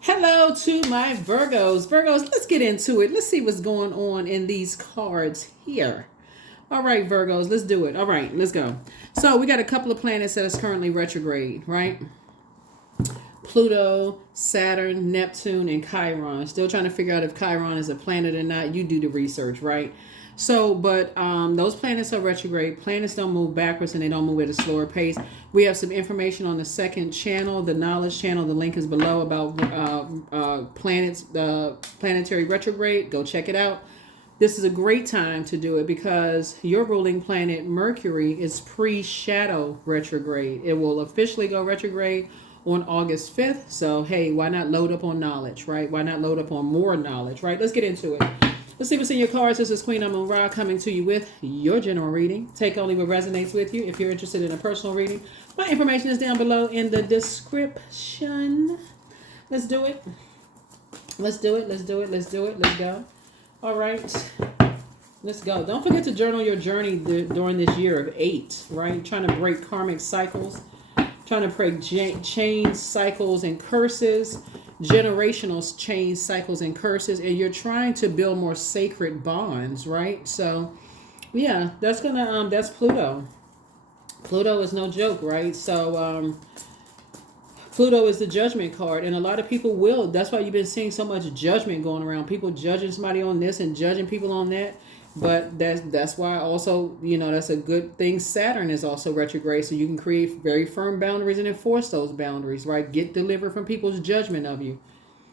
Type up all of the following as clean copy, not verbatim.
Hello to my Virgos. Virgos, let's get into it. Let's see what's going on in these cards here. All right, Virgos, let's do it. All right, let's go. So we got a couple of planets that is currently retrograde, right? Pluto, Saturn, Neptune, and Chiron. Still trying to figure out if Chiron is a planet or not. You do the research, right? So, but those planets are retrograde. Planets don't move backwards and they don't move at a slower pace. We have some information on the second channel, the knowledge channel. The link is below about planets, the planetary retrograde. Go check it out. This is a great time to do it because your ruling planet Mercury is pre-shadow retrograde. It will officially go retrograde on August 5th. So, hey, why not load up on knowledge, right? Why not load up on more knowledge, right? Let's get into it. Let's see what's in your cards. This is Queen Amun Ra coming to you with your general reading. Take only what resonates with you. If you're interested in a personal reading, my information is down below in the description. Let's do it. Let's do it. Let's do it. Let's do it. Let's go. All right. Let's go. Don't forget to journal your journey during this year of 8, right? Trying to break karmic cycles, trying to break chain cycles and curses, generational chain cycles and curses, and you're trying to build more sacred bonds, right? So, yeah, that's that's Pluto. Pluto is no joke, right? So, Pluto is the judgment card, and a lot of people will. That's why you've been seeing so much judgment going around. People judging somebody on this and judging people on that. But that's why also, that's a good thing. Saturn is also retrograde, so you can create very firm boundaries and enforce those boundaries, right? Get delivered from people's judgment of you.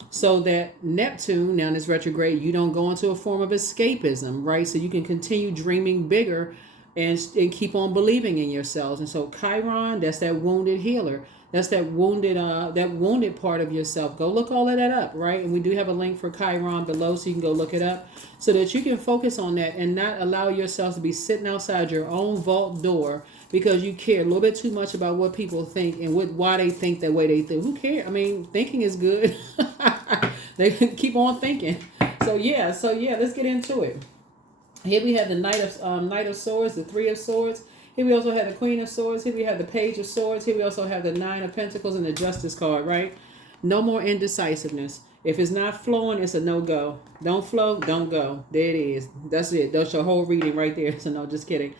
So that Neptune, now in this retrograde, you don't go into a form of escapism, right? So you can continue dreaming bigger and keep on believing in yourselves. And so Chiron, that's that wounded healer. That's that wounded part of yourself. Go look all of that up, right? And we do have a link for Chiron below, so you can go look it up, so that you can focus on that and not allow yourself to be sitting outside your own vault door because you care a little bit too much about what people think and why they think the way they think. Who cares? I mean, thinking is good. They can keep on thinking. So yeah, let's get into it. Here we have the Knight of Swords, the Three of Swords. Here we also have the Queen of Swords. Here we have the Page of Swords. Here we also have the Nine of Pentacles and the Justice card, right? No more indecisiveness. If it's not flowing, it's a no-go. Don't flow, don't go. There it is. That's it. That's your whole reading right there. So no, just kidding.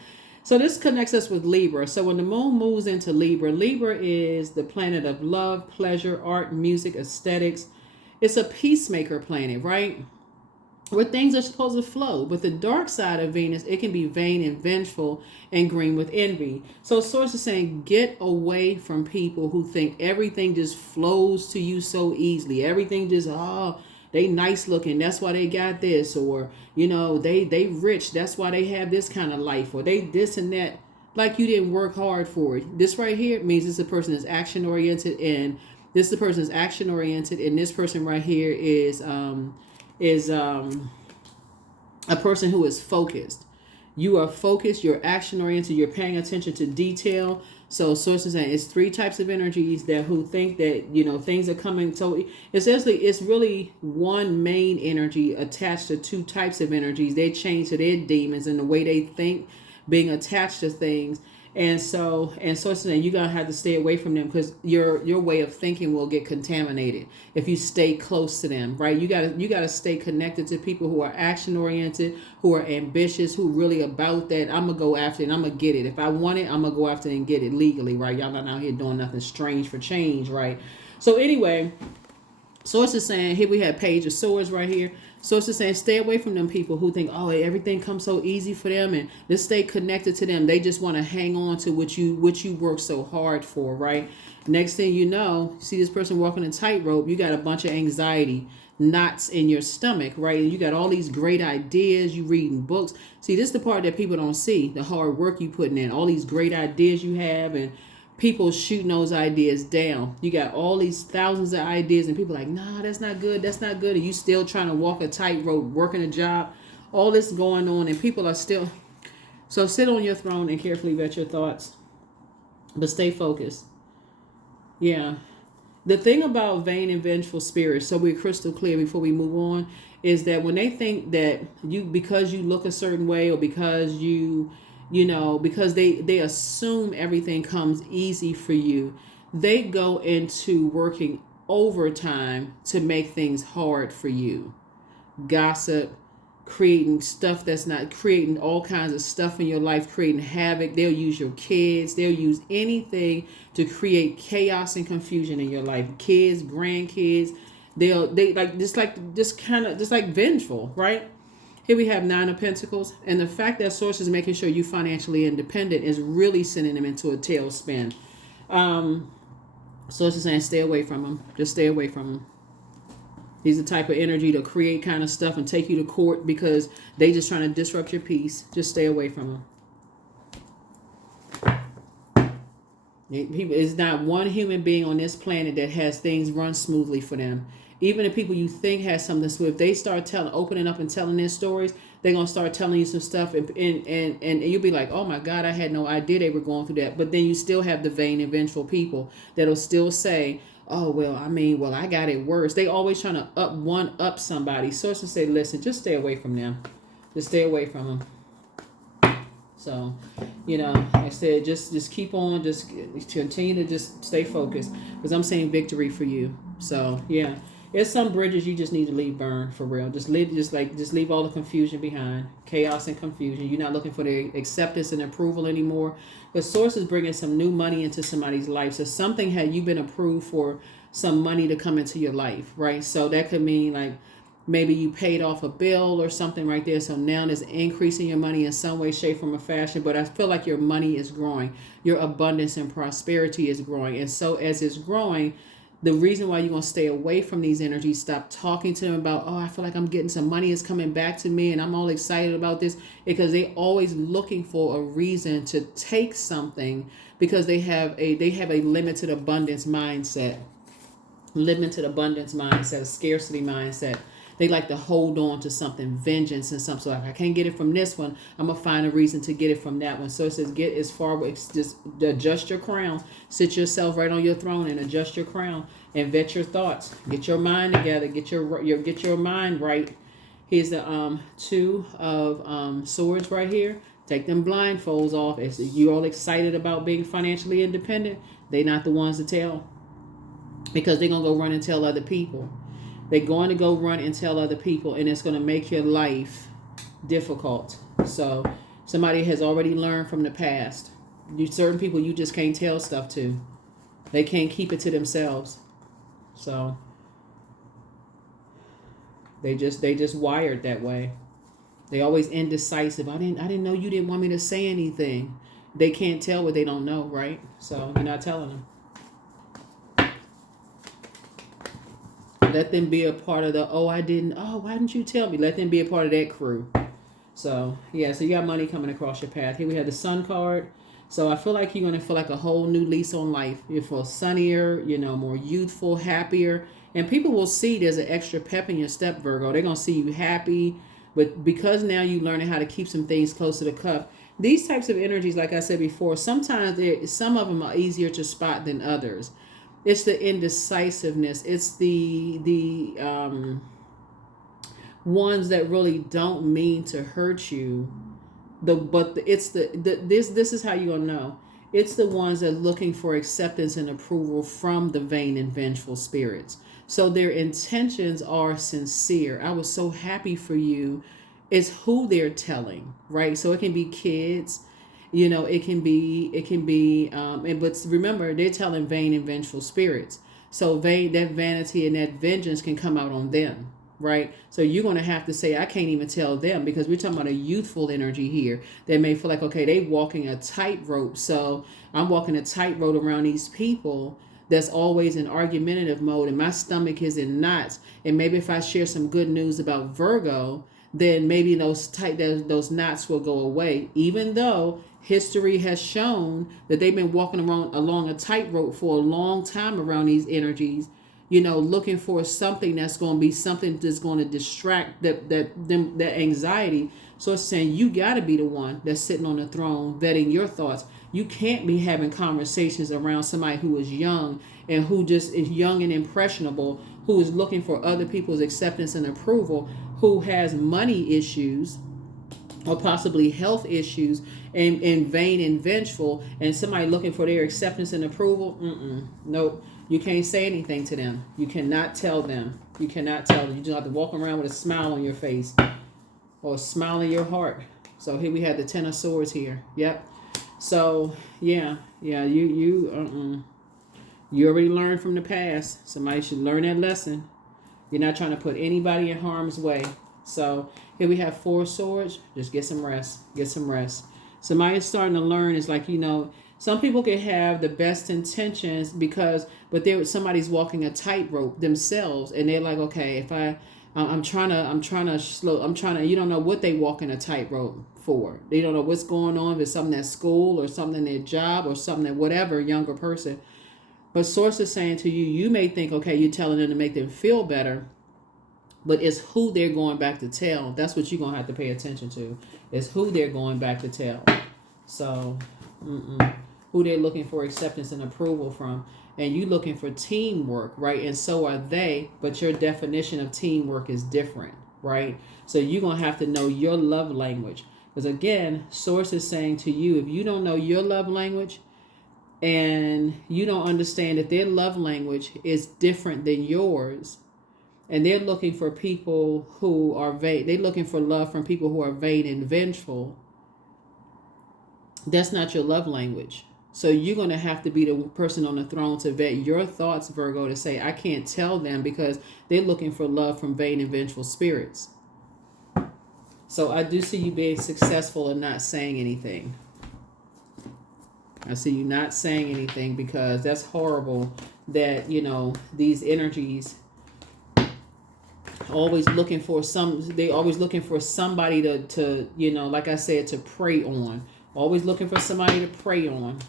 So this connects us with Libra. So when the moon moves into Libra, Libra is the planet of love, pleasure, art, music, aesthetics. It's a peacemaker planet, right? Where things are supposed to flow. But the dark side of Venus, it can be vain and vengeful and green with envy. So Source is saying, get away from people who think everything just flows to you so easily. Everything just, they nice looking, that's why they got this. Or, they rich, that's why they have this kind of life. Or they this and that. Like you didn't work hard for it. This right here means this person is action oriented, and this the person is action oriented, and this person right here is a person who is focused. You are focused, you're action oriented, you're paying attention to detail. So sources saying it's 3 types of energies that who think that things are coming. So essentially it's really one main energy attached to 2 types of energies. They change to their demons and the way they think, being attached to things. And so you're gonna have to stay away from them because your way of thinking will get contaminated if you stay close to them, right? You gotta stay connected to people who are action oriented, who are ambitious, who really about that. I'm gonna go after it and I'm gonna get it. If I want it, I'm gonna go after it and get it legally, right? Y'all not out here doing nothing strange for change, right? So anyway, Source is saying here we have Page of Swords right here. Source is saying stay away from them people who think, everything comes so easy for them, and let's stay connected to them. They just want to hang on to what you work so hard for, right? Next thing you know, see this person walking a tightrope, you got a bunch of anxiety, knots in your stomach, right? And you got all these great ideas, you reading books. See, this is the part that people don't see, the hard work you putting in, all these great ideas you have, and people shooting those ideas down. You got all these thousands of ideas and people like, nah, that's not good. That's not good. And you still trying to walk a tightrope, working a job, all this going on, and people are still. So sit on your throne and carefully vet your thoughts, but stay focused. Yeah. The thing about vain and vengeful spirits, so we're crystal clear before we move on, is that when they think that because you look a certain way, or because because they assume everything comes easy for you, they go into working overtime to make things hard for you. Gossip, creating stuff that's not, creating all kinds of stuff in your life, creating havoc. They'll use your kids. They'll use anything to create chaos and confusion in your life. Kids, grandkids, they like vengeful, right? Here we have Nine of Pentacles, and the fact that Source is making sure you financially independent is really sending them into a tailspin. Source is saying stay away from them. Just stay away from them. He's the type of energy to create kind of stuff and take you to court because they just trying to disrupt your peace. Just stay away from them. There's not one human being on this planet that has things run smoothly for them. Even the people you think has something smooth, if they start opening up and telling their stories, they're going to start telling you some stuff and you'll be like, oh my God, I had no idea they were going through that. But then you still have the vain and vengeful people that'll still say, oh, well, I got it worse. They always trying to up somebody. Source will say, listen, just stay away from them. Just stay away from them. So, like I said, just keep on, just continue to just stay focused because I'm saying victory for you. So, yeah. There's some bridges you just need to leave burn for real. Just leave all the confusion behind, chaos and confusion. You're not looking for the acceptance and approval anymore. The Source is bringing some new money into somebody's life. So something had you been approved for some money to come into your life, right? So that could mean like maybe you paid off a bill or something right there. So now there's an increase in your money in some way, shape, form, or fashion. But I feel like your money is growing. Your abundance and prosperity is growing. And so as it's growing, the reason why you're going to stay away from these energies, stop talking to them about, oh, I feel like I'm getting some money is coming back to me and I'm all excited about this, because they always looking for a reason to take something because they have a limited abundance mindset, a scarcity mindset. They like to hold on to something, vengeance and something. So if I can't get it from this one, I'm going to find a reason to get it from that one. So it says get as far away, just adjust your crown. Sit yourself right on your throne and adjust your crown and vet your thoughts. Get your mind together. Get your mind right. Here's the Two of Swords right here. Take them blindfolds off. If you're all excited about being financially independent, they're not the ones to tell, because they're going to go run and tell other people. They're going to go run and tell other people, and it's going to make your life difficult. So somebody has already learned from the past. Certain people you just can't tell stuff to. They can't keep it to themselves. So they just wired that way. They always indecisive. I didn't know you didn't want me to say anything. They can't tell what they don't know, right? So you're not telling them. Let them be a part of the, why didn't you tell me? Let them be a part of that crew. So, yeah, so you got money coming across your path. Here we have the Sun card. So I feel like you're going to feel like a whole new lease on life. You feel sunnier, more youthful, happier. And people will see there's an extra pep in your step, Virgo. They're going to see you happy. But because now you're learning how to keep some things close to the cuff, these types of energies, like I said before, sometimes some of them are easier to spot than others. It's the indecisiveness. It's the ones that really don't mean to hurt you. This is how you're gonna know. It's the ones that are looking for acceptance and approval from the vain and vengeful spirits. So their intentions are sincere. I was so happy for you. It's who they're telling, right? So it can be kids. It can be, but remember, they're telling vain and vengeful spirits. So that vanity and that vengeance can come out on them, right? So you're going to have to say, I can't even tell them, because we're talking about a youthful energy here that may feel like, okay, they walking a tightrope. So I'm walking a tightrope around these people that's always in argumentative mode, and my stomach is in knots. And maybe if I share some good news about Virgo, then maybe those knots will go away, even though history has shown that they've been walking along a tightrope for a long time around these energies, looking for something that's going to be something that's going to distract that anxiety. So it's saying you got to be the one that's sitting on the throne, vetting your thoughts. You can't be having conversations around somebody who is young and who just is young and impressionable, who is looking for other people's acceptance and approval, who has money issues, or possibly health issues, and vain and vengeful, and somebody looking for their acceptance and approval. Nope. You can't say anything to them. You cannot tell them. You cannot tell them. You just have to walk around with a smile on your face or a smile in your heart. So here we have the Ten of Swords here. Yep. So yeah, you already learned from the past. Somebody should learn that lesson. You're not trying to put anybody in harm's way. So here we have Four Swords. Just get some rest. Get some rest. Somebody's starting to learn. Is like, some people can have the best intentions but somebody's walking a tightrope themselves, and they're like, okay, if I'm trying to slow. You don't know what they walk in a tightrope for. They don't know what's going on. If it's something at school or something at their job or something at whatever, younger person. But Source is saying to you, you may think, okay, you're telling them to make them feel better, but it's who they're going back to tell. That's what you're going to have to pay attention to. It's who they're going back to tell. So, who they're looking for acceptance and approval from. And you looking for teamwork, right? And so are they, but your definition of teamwork is different, right? So you're going to have to know your love language. Because again, Source is saying to you, if you don't know your love language, and you don't understand that their love language is different than yours, and they're looking for people who are vain, they're looking for love from people who are vain and vengeful, that's not your love language. So you're going to have to be the person on the throne to vet your thoughts, Virgo, to say, I can't tell them because they're looking for love from vain and vengeful spirits. So I do see you being successful in not saying anything. I see you not saying anything, because that's horrible that, these energies always looking for they always looking for somebody to like I said, to prey on. Always looking for somebody to prey on.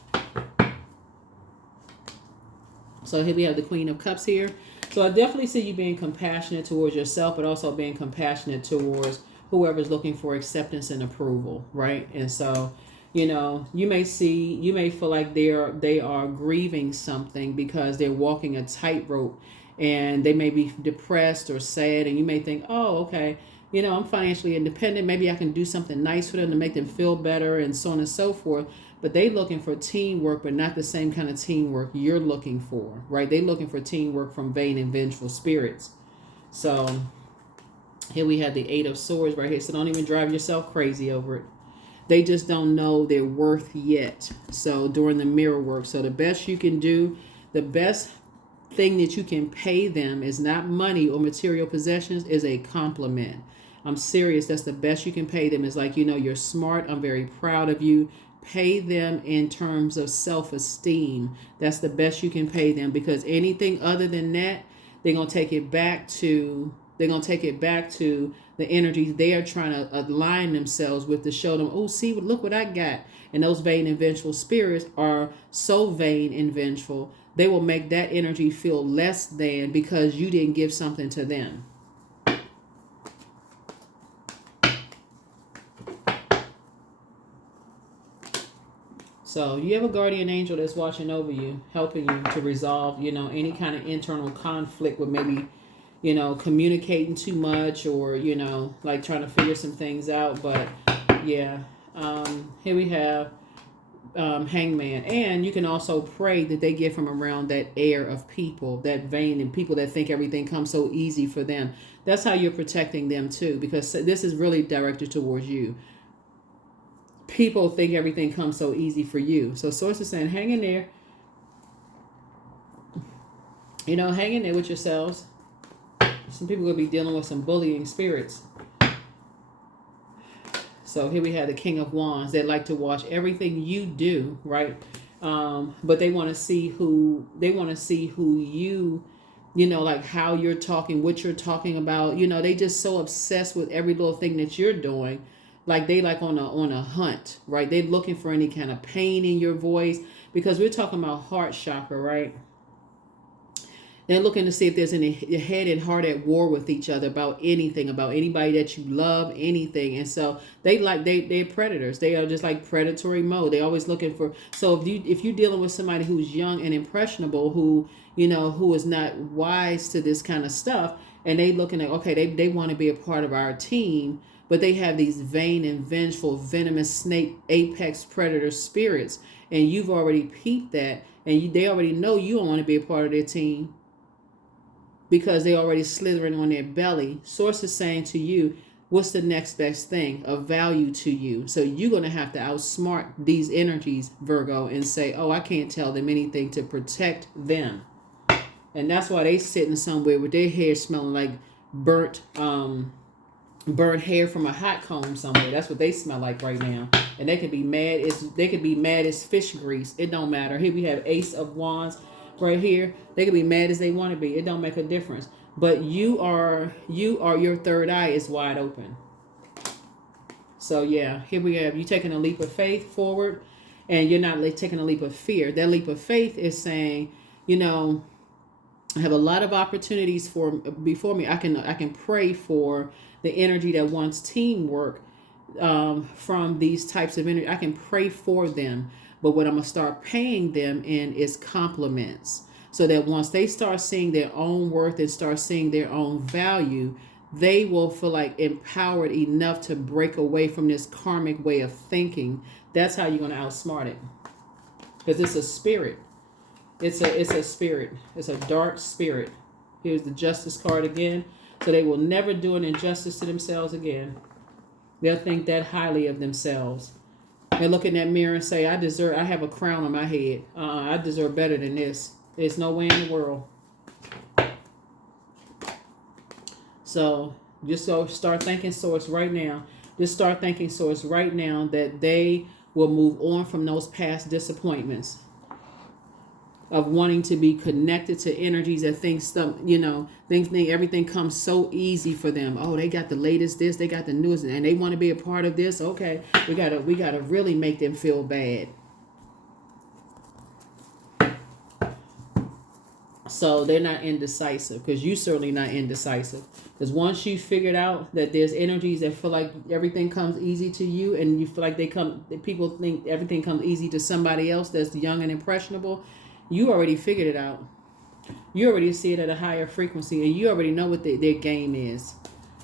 So here we have the Queen of Cups here. So I definitely see you being compassionate towards yourself, but also being compassionate towards whoever's looking for acceptance and approval, right? And so, you may feel like they are grieving something because they're walking a tightrope, and they may be depressed or sad, and you may think, oh, okay, I'm financially independent. Maybe I can do something nice for them to make them feel better, and so on and so forth. But they looking for teamwork, but not the same kind of teamwork you're looking for, right? They looking for teamwork from vain and vengeful spirits. So here we have the Eight of Swords right here. So don't even drive yourself crazy over it. They just don't know their worth yet. So during the mirror work, so the best you can do, the best thing that you can pay them is not money or material possessions, is a compliment. I'm serious. That's the best you can pay them. Is like, you're smart. I'm very proud of you. Pay them in terms of self-esteem. That's the best you can pay them, because anything other than that, they're going to take it back to the energies they are trying to align themselves with, to show them, oh, see, look what I got. And those vain and vengeful spirits are so vain and vengeful, they will make that energy feel less than because you didn't give something to them. So you have a guardian angel that's watching over you, helping you to resolve, any kind of internal conflict with maybe, communicating too much, or, like trying to figure some things out. But yeah, here we have Hangman. And you can also pray that they get from around that air of people, that vein, and people that think everything comes so easy for them. That's how you're protecting them too, because this is really directed towards you. People think everything comes so easy for you. So Source is saying, hang in there. Hang in there with yourselves. Some people will be dealing with some bullying spirits. So here we have the King of Wands. They like to watch everything you do, right? But they want to see who you, like how you're talking, what you're talking about. They just so obsessed with every little thing that you're doing. Like they like on a hunt, right? They're looking for any kind of pain in your voice, because we're talking about heart chakra, right? They're looking to see if there's any head and heart at war with each other about anything, about anybody that you love, anything. And so they're predators. They are just like predatory mode. They're always looking for. So if you're dealing with somebody who's young and impressionable, who is not wise to this kind of stuff, and they looking at, okay, they want to be a part of our team, but they have these vain and vengeful, venomous snake, apex predator spirits, and you've already peeped that, and they already know you don't want to be a part of their team because they already slithering on their belly. Source is saying to you, what's the next best thing of value to you? So you're going to have to outsmart these energies, Virgo, and say, oh, I can't tell them anything to protect them. And that's why they sitting somewhere with their hair smelling like burnt hair from a hot comb somewhere. That's what they smell like right now. And they could be mad as fish grease. It don't matter. Here we have Ace of Wands right here. They could be mad as they want to be. It don't make a difference. But your third eye is wide open. So yeah, here we have you taking a leap of faith forward, and you're not taking a leap of fear. That leap of faith is saying, I have a lot of opportunities before me. I can pray for the energy that wants teamwork from these types of energy. I can pray for them, but what I'm gonna start paying them in is compliments, so that once they start seeing their own worth and start seeing their own value, they will feel like empowered enough to break away from this karmic way of thinking. That's how you're gonna outsmart it, because it's a spirit. It's a spirit. It's a dark spirit. Here's the Justice card again. So they will never do an injustice to themselves again. They'll think that highly of themselves. They'll look in that mirror and say, I have a crown on my head. I deserve better than this. There's no way in the world. So just go start thanking Source right now. Just start thanking Source right now that they will move on from those past disappointments of wanting to be connected to energies that think everything comes so easy for them. Oh, they got the latest this, they got the newest, and they want to be a part of this. Okay, we gotta really make them feel bad. So they're not indecisive, because you certainly not indecisive. Because once you figured out that there's energies that feel like everything comes easy to you, and you feel like people think everything comes easy to somebody else that's young and impressionable, you already figured it out. You already see it at a higher frequency, and you already know what their game is.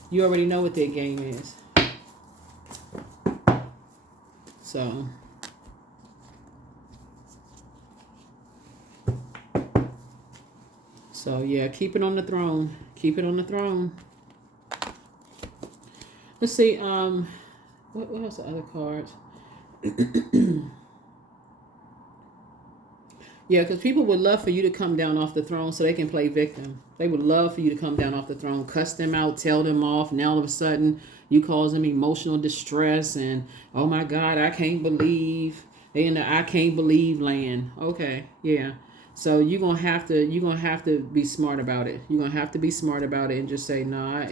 You already know what their game is. So yeah, keep it on the throne. Keep it on the throne. Let's see. What else? The other cards. Yeah, because people would love for you to come down off the throne so they can play victim. They would love for you to come down off the throne, cuss them out, tell them off. Now all of a sudden you cause them emotional distress and, oh my God, I can't believe. They in the I can't believe land. Okay, yeah. So you're gonna have to be smart about it. You're gonna have to be smart about it and just say, no,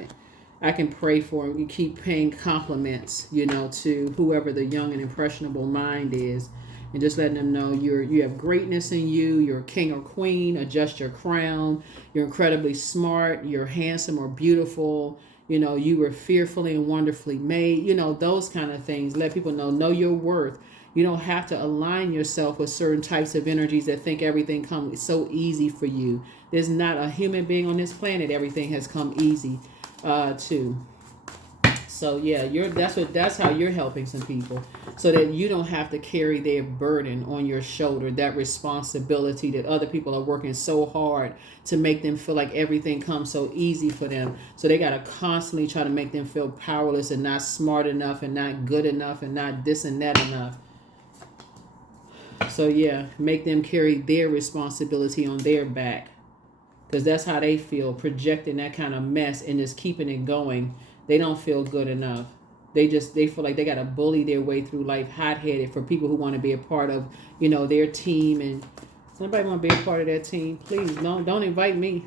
I can pray for them. You keep paying compliments, to whoever the young and impressionable mind is. And just letting them know you have greatness in you. You're a king or queen. Adjust your crown. You're incredibly smart. You're handsome or beautiful. You were fearfully and wonderfully made. Those kind of things. Let people know your worth. You don't have to align yourself with certain types of energies that think everything comes so easy for you. There's not a human being on this planet everything has come easy to. So yeah, that's how you're helping some people, so that you don't have to carry their burden on your shoulder, that responsibility that other people are working so hard to make them feel like everything comes so easy for them. So they got to constantly try to make them feel powerless and not smart enough and not good enough and not this and that enough. So yeah, make them carry their responsibility on their back, because that's how they feel, projecting that kind of mess and just keeping it going. They don't feel good enough. They feel like they got to bully their way through life hot-headed for people who want to be a part of, their team. And somebody want to be a part of that team, please don't invite me.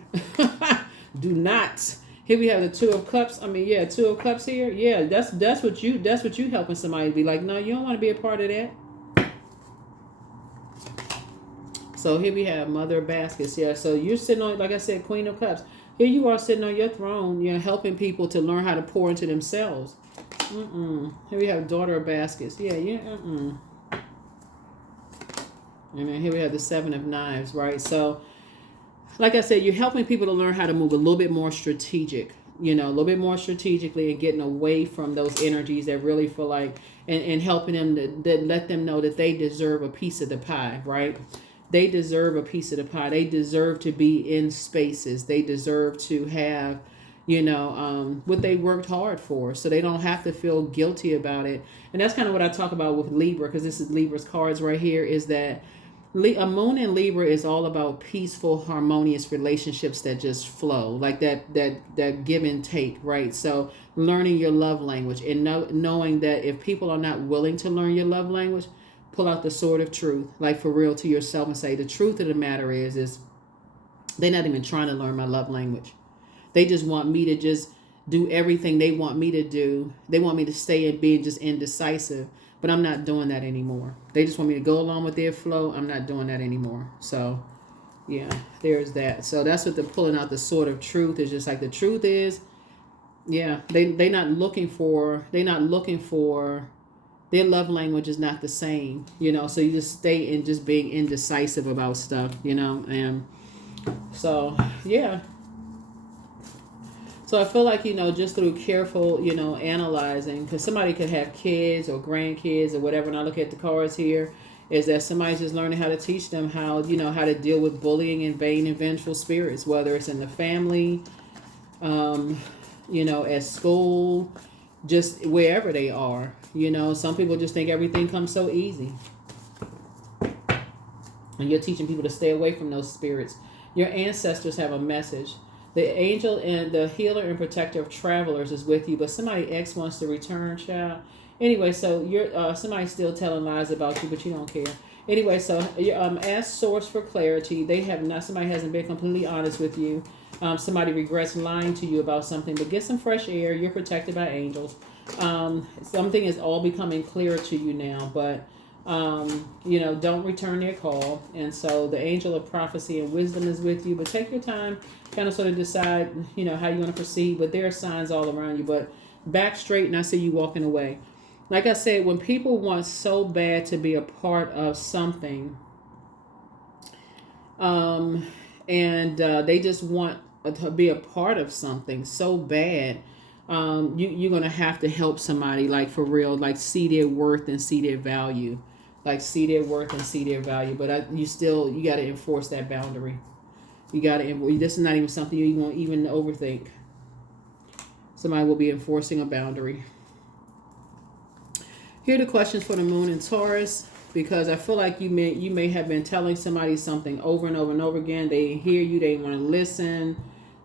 Do not. Here we have the Two of Cups. Two of Cups here. Yeah, that's what you helping somebody be like, no, you don't want to be a part of that. So here we have Mother of Baskets. Yeah, so you're sitting on, like I said, Queen of Cups. Here you are sitting on your throne, helping people to learn how to pour into themselves. Here we have Daughter of Baskets. Yeah. And then here we have the Seven of Knives, right? So like I said, you're helping people to learn how to move a little bit more strategic, a little bit more strategically, and getting away from those energies that really feel like, and helping them to let them know that they deserve a piece of the pie, right? They deserve a piece of the pie. They deserve to be in spaces. They deserve to have, what they worked hard for, so they don't have to feel guilty about it. And that's kind of what I talk about with Libra, because this is Libra's cards right here, is that a moon in Libra is all about peaceful, harmonious relationships that just flow, like that give and take, right? So learning your love language, and knowing that if people are not willing to learn your love language, pull out the sword of truth, like for real, to yourself, and say the truth of the matter is they're not even trying to learn my love language. They just want me to just do everything they want me to do. They want me to stay and being just indecisive. But I'm not doing that anymore. They just want me to go along with their flow. I'm not doing that anymore. So, yeah, there's that. So that's what the pulling out the sword of truth is. Just like the truth is, yeah, they're not looking for, their love language is not the same, so you just stay in just being indecisive about stuff, and so, yeah. So I feel like, just through careful, analyzing, because somebody could have kids or grandkids or whatever, and I look at the cards here, is that somebody's just learning how to teach them how to deal with bullying and vain and vengeful spirits, whether it's in the family, at school, just wherever they are. Some people just think everything comes so easy. And you're teaching people to stay away from those spirits. Your ancestors have a message. The angel and the healer and protector of travelers is with you, but somebody X wants to return, child. Anyway, so you're somebody's still telling lies about you, but you don't care. Anyway, so ask source for clarity. Somebody hasn't been completely honest with you. Somebody regrets lying to you about something, but get some fresh air. You're protected by angels. Something is all becoming clearer to you now, but don't return their call. And so the angel of prophecy and wisdom is with you, but take your time, kind of sort of decide, how you're going to proceed. But there are signs all around you, but back straight, and I see you walking away. Like I said, when people want so bad to be a part of something, and they just want to be a part of something so bad, you're going to have to help somebody, like for real, like see their worth and see their value. Like see their worth and see their value. But you got to enforce that boundary. You got to, this is not even something you won't even overthink. Somebody will be enforcing a boundary. Here are the questions for the moon in Taurus, because I feel like you may have been telling somebody something over and over and over again. They hear you, they want to listen.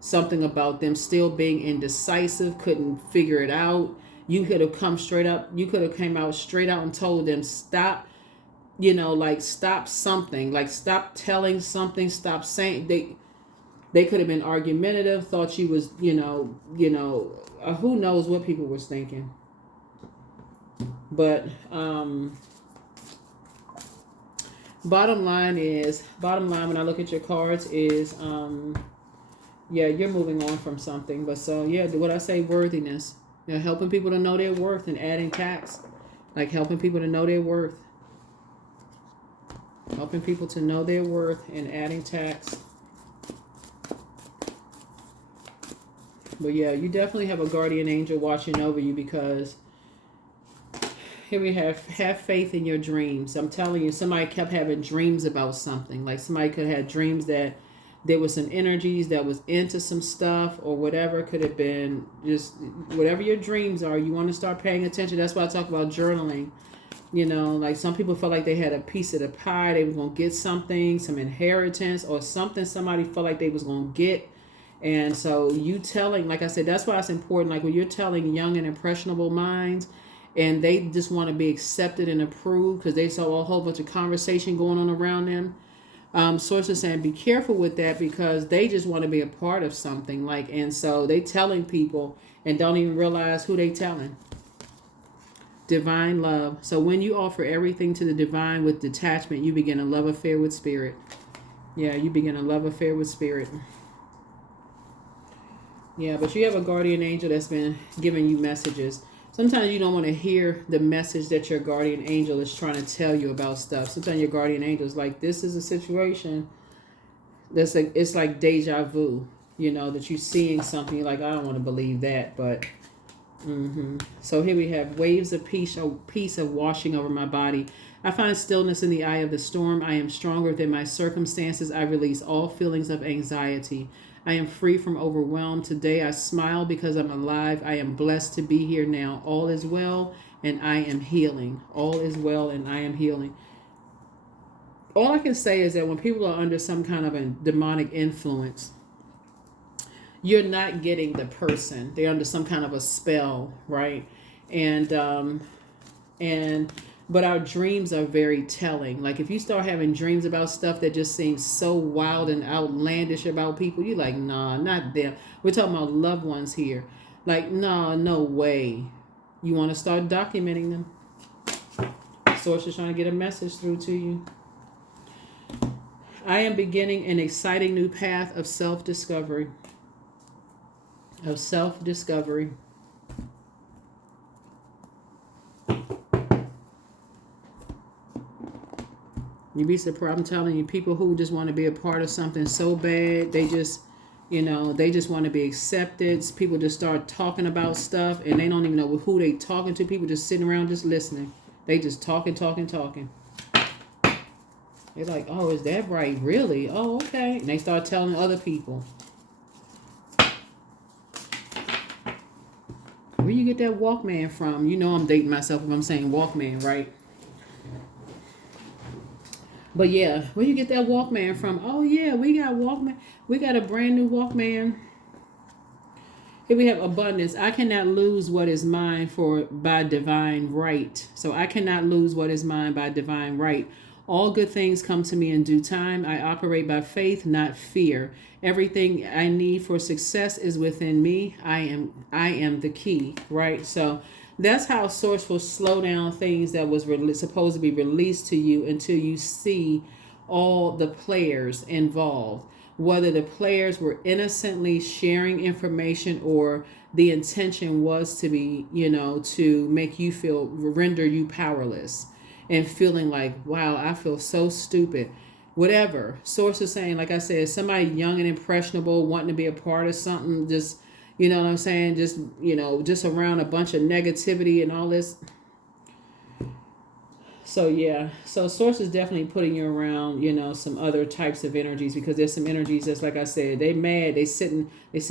Something about them still being indecisive, couldn't figure it out. You could have come straight up. You could have came out straight out and told them, stop, stop something, like stop telling something, stop saying. They could have been argumentative, thought you was, who knows what people was thinking. But bottom line when I look at your cards is, you're moving on from something. But so, what I say, worthiness. Helping people to know their worth and adding tax. Like helping people to know their worth. Helping people to know their worth and adding tax. But you definitely have a guardian angel watching over you, because here we have faith in your dreams. I'm telling you, somebody kept having dreams about something. Like somebody could have dreams that there was some energies that was into some stuff or whatever. Could have been just whatever your dreams are. You want to start paying attention. That's why I talk about journaling. Like some people felt like they had a piece of the pie. They were going to get something, some inheritance or something somebody felt like they was going to get. And so you telling, like I said, that's why it's important. Like when you're telling young and impressionable minds, and they just want to be accepted and approved because they saw a whole bunch of conversation going on around them. Sources saying be careful with that, because they just want to be a part of something. And so they telling people and don't even realize who they telling. Divine love. So when you offer everything to the divine with detachment, you begin a love affair with spirit. Yeah, you begin a love affair with spirit. Yeah, but you have a guardian angel that's been giving you messages. Sometimes you don't want to hear the message that your guardian angel is trying to tell you about stuff. Sometimes your guardian angel is like, this is a situation. That's like, it's like deja vu, you know, that you're seeing something. You're like, I don't want to believe that, but so here we have waves of peace of washing over my body. I find stillness in the eye of the storm. I am stronger than my circumstances. I release all feelings of anxiety. I am free from overwhelm. Today I smile because I'm alive. I am blessed to be here now. All is well and I am healing. All is well and I am healing. All I can say is that when people are under some kind of a demonic influence, you're not getting the person. They're under some kind of a spell, right? And but our dreams are very telling. Like if you start having dreams about stuff that just seems so wild and outlandish about people, you're like, nah, not them. We're talking about loved ones here. Like, nah, no way. You want to start documenting them. Source is trying to get a message through to you. I am beginning an exciting new path of self-discovery. You'd be surprised. I'm telling you, people who just want to be a part of something so bad, they just, they just want to be accepted. People just start talking about stuff and they don't even know who they talking to. People just sitting around just listening. They just talking. They're like, oh, is that right? Really? Oh, okay. And they start telling other people. Where you get that Walkman from? You know I'm dating myself if I'm saying Walkman, right? But yeah, where you get that Walkman from? Oh yeah, we got Walkman. We got a brand new Walkman. Here we have abundance. I cannot lose what is mine by divine right. So I cannot lose what is mine by divine right. All good things come to me in due time. I operate by faith, not fear. Everything I need for success is within me. I am the key, right? So that's how Source will slow down things that was supposed to be released to you until you see all the players involved. Whether the players were innocently sharing information or the intention was to be, to make you render you powerless and feeling like, wow, I feel so stupid. Whatever. Source is saying, like I said, somebody young and impressionable wanting to be a part of something, just, you know what I'm saying? Just, just around a bunch of negativity and all this. So yeah, so Source is definitely putting you around, some other types of energies, because there's some energies that's, like I said, they mad, they see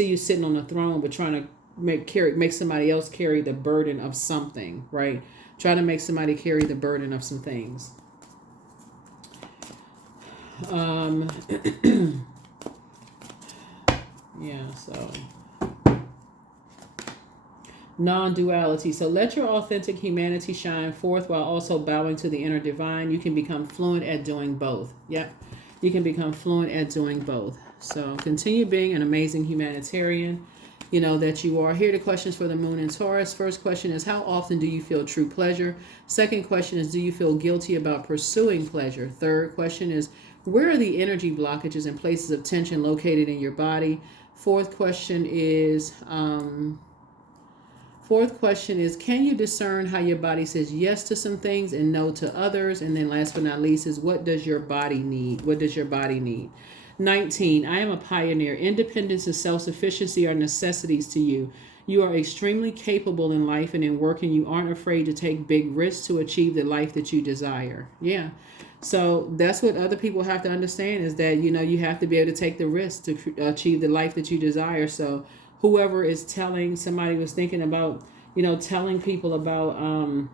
you sitting on the throne, but trying to make somebody else carry the burden of something, right? Trying to make somebody carry the burden of some things. Yeah, so non-duality. So let your authentic humanity shine forth while also bowing to the inner divine. You can become fluent at doing both. Yep. You can become fluent at doing both. So continue being an amazing humanitarian, that you are. Here are the questions for the moon in Taurus. First question is, how often do you feel true pleasure? Second question is, do you feel guilty about pursuing pleasure? Third question is, where are the energy blockages and places of tension located in your body? Fourth question is, can you discern how your body says yes to some things and no to others? And then last but not least is, what does your body need? 19, I am a pioneer. Independence and self-sufficiency are necessities to you. You are extremely capable in life and in work, and you aren't afraid to take big risks to achieve the life that you desire. Yeah. So that's what other people have to understand, is that, you have to be able to take the risk to achieve the life that you desire. So whoever is somebody was thinking about, telling people about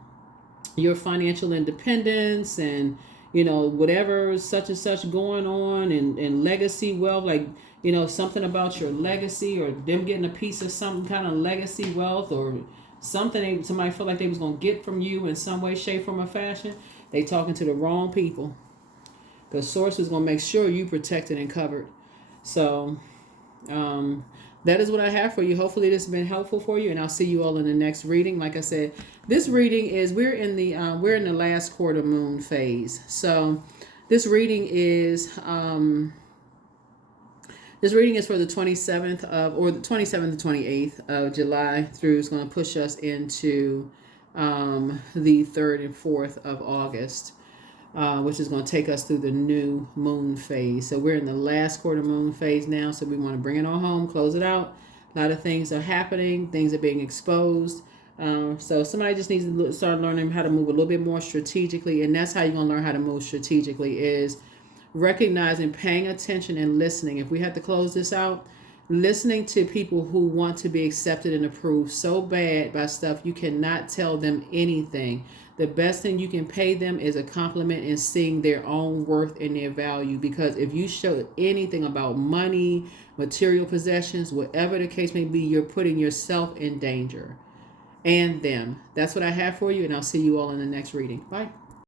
your financial independence and, whatever such and such going on and legacy wealth, like, something about your legacy or them getting a piece of some kind of legacy wealth or something somebody felt like they was going to get from you in some way, shape, form, or fashion. They talking to the wrong people. The Source is going to make sure you protected and covered. So, that is what I have for you. Hopefully this has been helpful for you, and I'll see you all in the next reading. Like I said, this reading is, we're in the last quarter moon phase. So this reading is for the 27th to 28th of July through. It's going to push us into the 3rd and 4th of August. which is going to take us through the new moon phase. So we're in the last quarter moon phase now. So we want to bring it all home, close it out. A lot of things are happening. Things are being exposed. So somebody just needs to start learning how to move a little bit more strategically. And that's how you're going to learn how to move strategically, is recognizing, paying attention, and listening. If we have to close this out, listening to people who want to be accepted and approved so bad by stuff you cannot tell them anything. The best thing you can pay them is a compliment and seeing their own worth and their value. Because if you show anything about money, material possessions, whatever the case may be, you're putting yourself in danger and them. That's what I have for you, and I'll see you all in the next reading. Bye.